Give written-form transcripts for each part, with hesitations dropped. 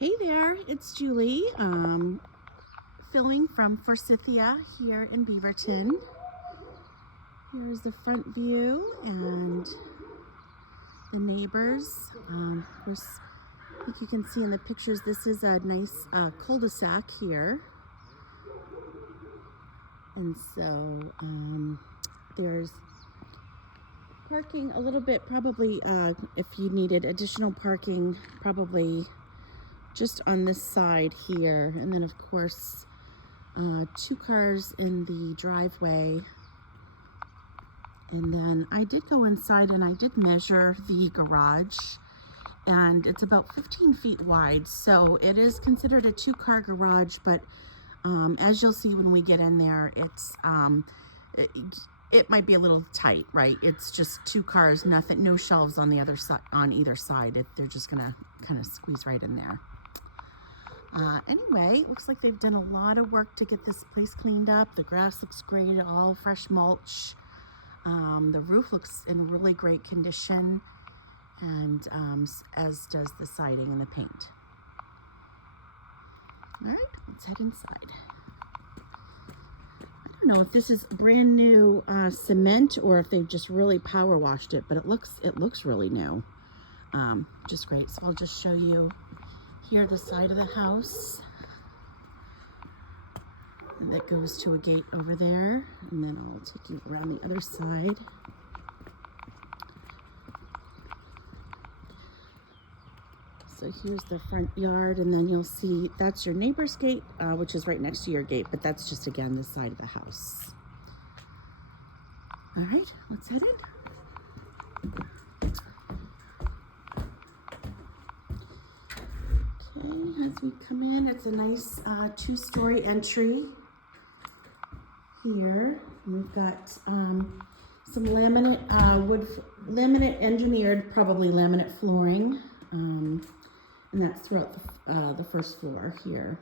Hey there, it's Julie, filming from Forsythia here in Beaverton. Here's the front view and the neighbors. Of course, I think you can see in the pictures, this is a nice cul-de-sac here. And so there's parking a little bit, probably if you needed additional parking, probably just on this side here. And then of course, 2 cars in the driveway. And then I did go inside and I did measure the garage, and it's about 15 feet wide. So it is considered a 2-car garage, but as you'll see when we get in there, it might be a little tight, right? It's just 2 cars, nothing, no shelves on the other side, on either side. They're just gonna kind of squeeze right in there. Anyway, looks like they've done a lot of work to get this place cleaned up. The grass looks great, all fresh mulch. The roof looks in really great condition, and as does the siding and the paint. All right, let's head inside. I don't know if this is brand new cement or if they've just really power washed it, but it looks really new. Just great. So I'll just show you here the side of the house that goes to a gate over there, and then I'll take you around the other side. So here's the front yard, and then you'll see that's your neighbor's gate, which is right next to your gate, but that's just, again, the side of the house. All right, let's head in. Okay, as we come in, it's a nice 2-story entry here. We've got some laminate laminate engineered, probably laminate flooring, and that's throughout the first floor here.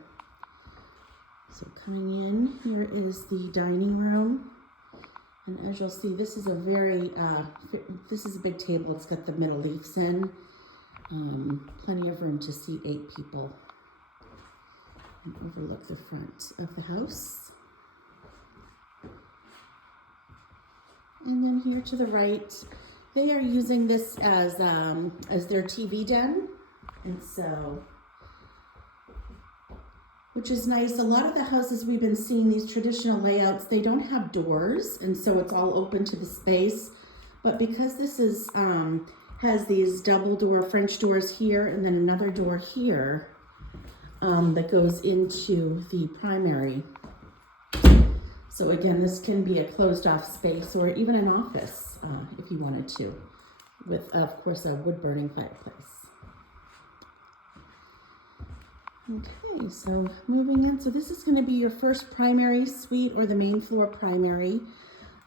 So coming in, here is the dining room, and as you'll see, this is a big table. It's got the middle leaves in. Plenty of room to seat 8 people and overlook the front of the house. And then here to the right, they are using this as their TV den, and so, which is nice. A lot of the houses we've been seeing, these traditional layouts, they don't have doors, and so it's all open to the space. But because this is has these double door French doors here and then another door here that goes into the primary. So again, this can be a closed off space or even an office if you wanted to, with of course a wood burning fireplace. Okay, so moving in, so this is going to be your first primary suite, or the main floor primary.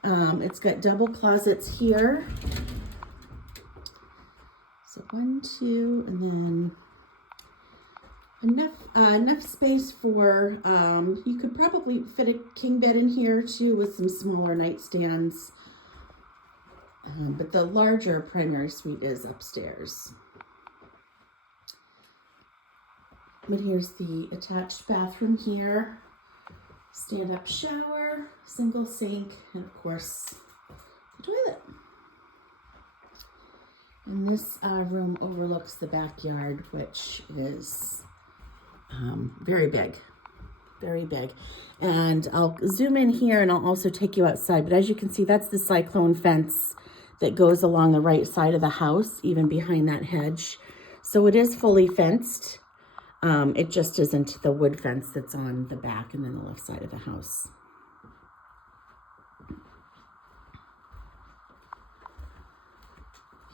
It's got double closets here. So 1, 2, and then enough space for, you could probably fit a king bed in here too, with some smaller nightstands. But the larger primary suite is upstairs. But here's the attached bathroom here. Stand-up shower, single sink, and of course, the toilet. And this room overlooks the backyard, which is very big, very big. And I'll zoom in here and I'll also take you outside. But as you can see, that's the cyclone fence that goes along the right side of the house, even behind that hedge. So it is fully fenced. It just isn't the wood fence that's on the back and then the left side of the house.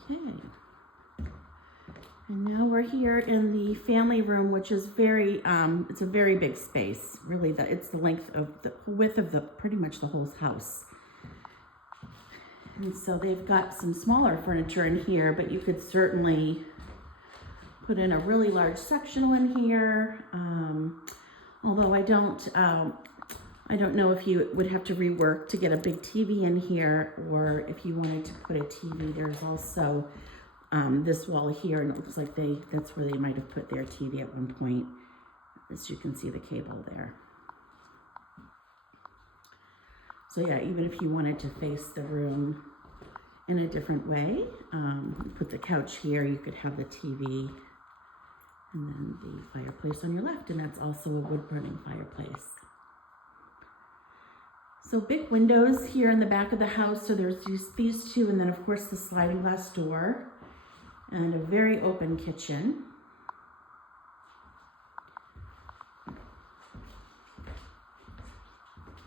Okay. And now we're here in the family room, which is very, it's a very big space. Really, it's the width of pretty much the whole house. And so they've got some smaller furniture in here, but you could certainly put in a really large sectional in here. Although I don't know if you would have to rework to get a big TV in here, or if you wanted to put a TV, there's also this wall here, and it looks like that's where they might have put their TV at one point. As you can see the cable there. So yeah, even if you wanted to face the room in a different way, put the couch here, you could have the TV and then the fireplace on your left, and that's also a wood burning fireplace. So big windows here in the back of the house. So there's these two, and then of course the sliding glass door, and a very open kitchen.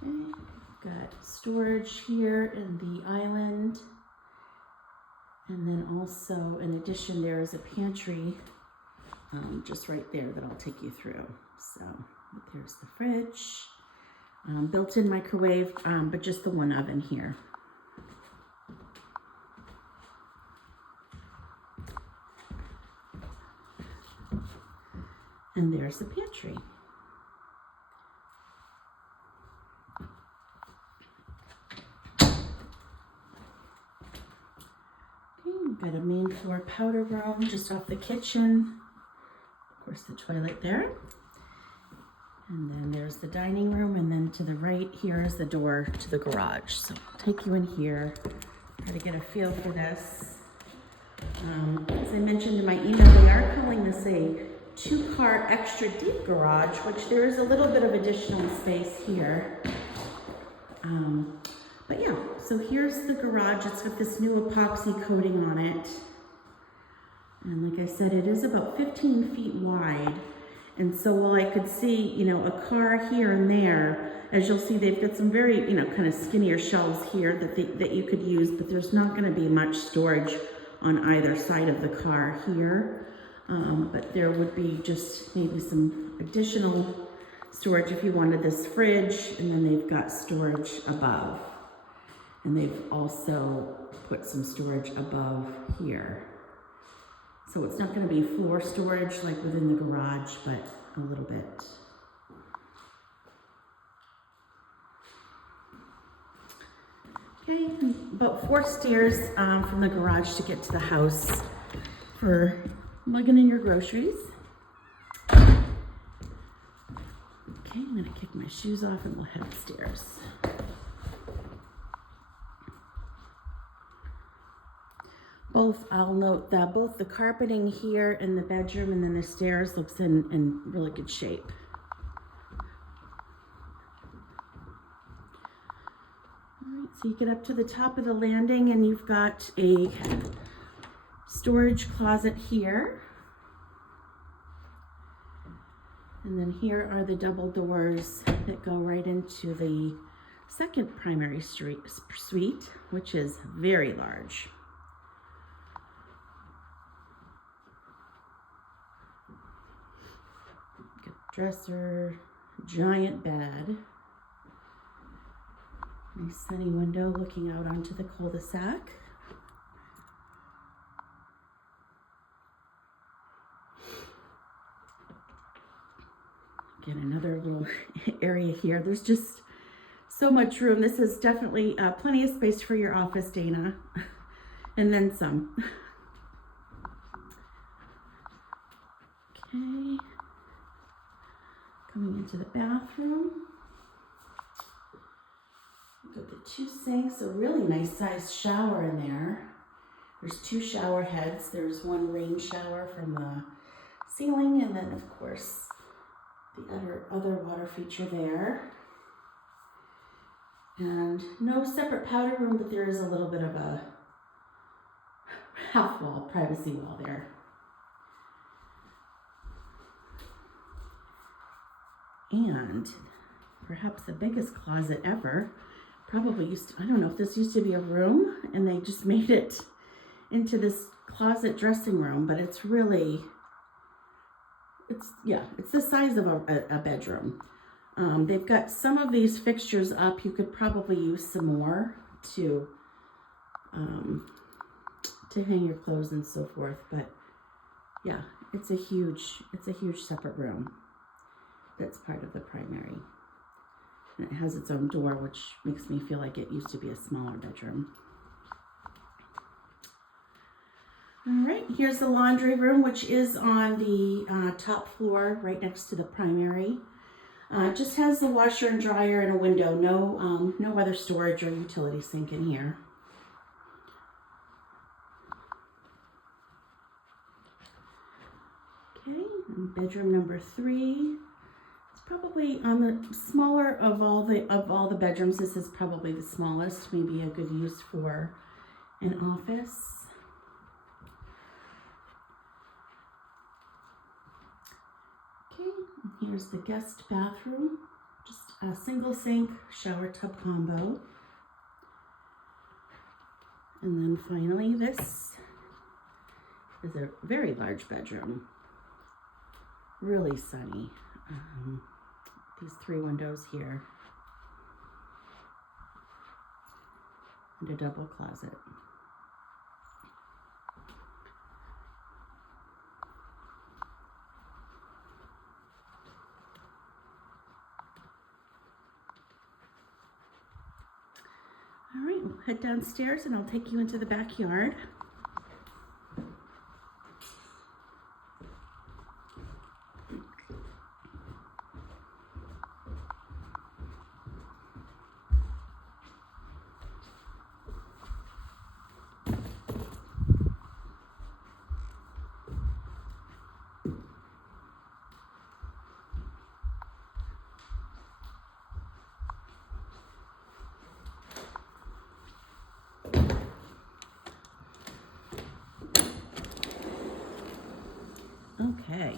Okay, got storage here in the island. And then also, in addition, there is a pantry just right there that I'll take you through. So there's the fridge, built-in microwave, but just the one oven here. And there's the pantry. Got a main floor powder room just off the kitchen. Of course, the toilet there. And then there's the dining room, and then to the right here is the door to the garage. So I'll take you in here, try to get a feel for this. As I mentioned in my email, they are calling this a 2-car extra deep garage, which there is a little bit of additional space here. But yeah, so here's the garage. It's got this new epoxy coating on it. And like I said, it is about 15 feet wide. And so while I could see, a car here and there, as you'll see, they've got some very, kind of skinnier shelves here that you could use, but there's not going to be much storage on either side of the car here. But there would be just maybe some additional storage if you wanted this fridge, and then they've got storage above. And they've also put some storage above here. So it's not going to be floor storage like within the garage, but a little bit. Okay, about 4 stairs from the garage to get to the house for lugging in your groceries. Okay, I'm going to kick my shoes off and we'll head upstairs. I'll note that both the carpeting here in the bedroom and then the stairs looks in really good shape. All right, so you get up to the top of the landing and you've got a storage closet here. And then here are the double doors that go right into the second primary suite, which is very large. Dresser, giant bed, nice sunny window looking out onto the cul-de-sac. Get another little area here. There's just so much room. This is definitely plenty of space for your office, Dana, and then some. Okay. Coming into the bathroom, got the 2 sinks, a really nice sized shower in there. There's 2 shower heads. There's one rain shower from the ceiling, and then of course the other water feature there. And no separate powder room, but there is a little bit of a half wall, privacy wall there. And perhaps the biggest closet ever, probably I don't know if this used to be a room and they just made it into this closet dressing room, but it's really, it's the size of a bedroom. They've got some of these fixtures up. You could probably use some more to hang your clothes and so forth, but yeah, it's a huge separate room. That's part of the primary. And it has its own door, which makes me feel like it used to be a smaller bedroom. All right, here's the laundry room, which is on the top floor, right next to the primary. It just has the washer and dryer and a window. No other storage or utility sink in here. Okay, and bedroom number 3. It's probably on the smaller of all the bedrooms. This is probably the smallest. Maybe a good use for an office. Here's the guest bathroom, just a single sink, shower tub combo. And then finally, this is a very large bedroom, really sunny. These 3 windows here, and a double closet. All right, we'll head downstairs and I'll take you into the backyard. Okay,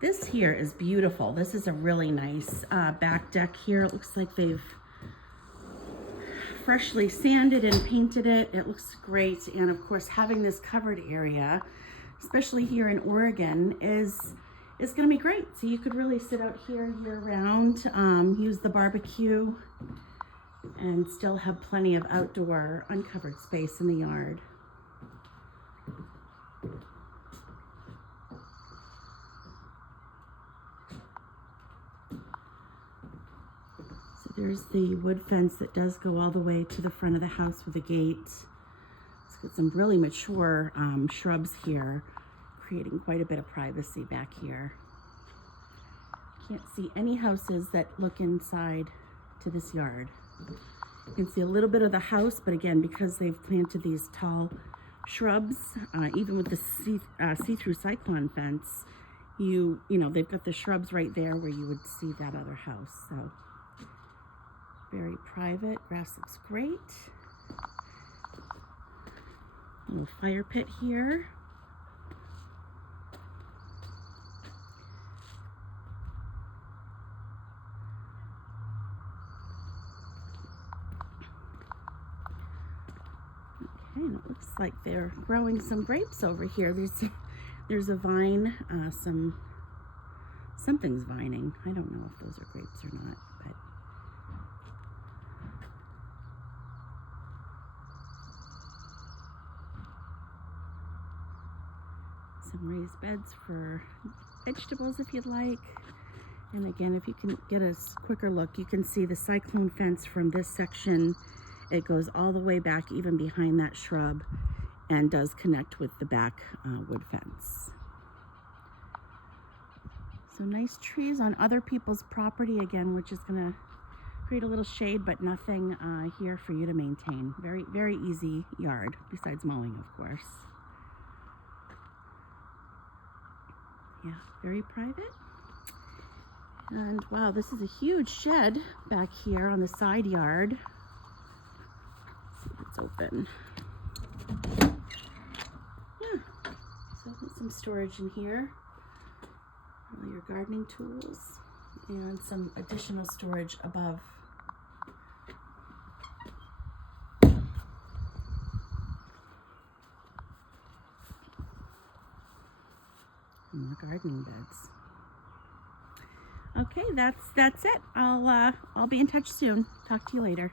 this here is beautiful. This is a really nice back deck here. It looks like they've freshly sanded and painted it. It looks great. And of course, having this covered area, especially here in Oregon, is going to be great. So you could really sit out here year round, use the barbecue, and still have plenty of outdoor uncovered space in the yard. There's the wood fence that does go all the way to the front of the house with a gate. It's got some really mature shrubs here, creating quite a bit of privacy back here. Can't see any houses that look inside to this yard. You can see a little bit of the house, but again, because they've planted these tall shrubs, even with the see-through cyclone fence, you know, they've got the shrubs right there where you would see that other house. So very private. Grass looks great. Little fire pit here. Okay, and it looks like they're growing some grapes over here. There's a vine, something's vining. I don't know if those are grapes or not, but some raised beds for vegetables if you'd like. And again, if you can get a quicker look, you can see the cyclone fence from this section. It goes all the way back, even behind that shrub, and does connect with the back wood fence. So nice trees on other people's property again, which is going to create a little shade, but nothing here for you to maintain. Very, very easy yard, besides mowing, of course. Yeah, very private. And wow, this is a huge shed back here on the side yard. Let's see if it's open. Yeah, so some storage in here. All your gardening tools and some additional storage above. More gardening beds. Okay, that's it. I'll be in touch soon. Talk to you later.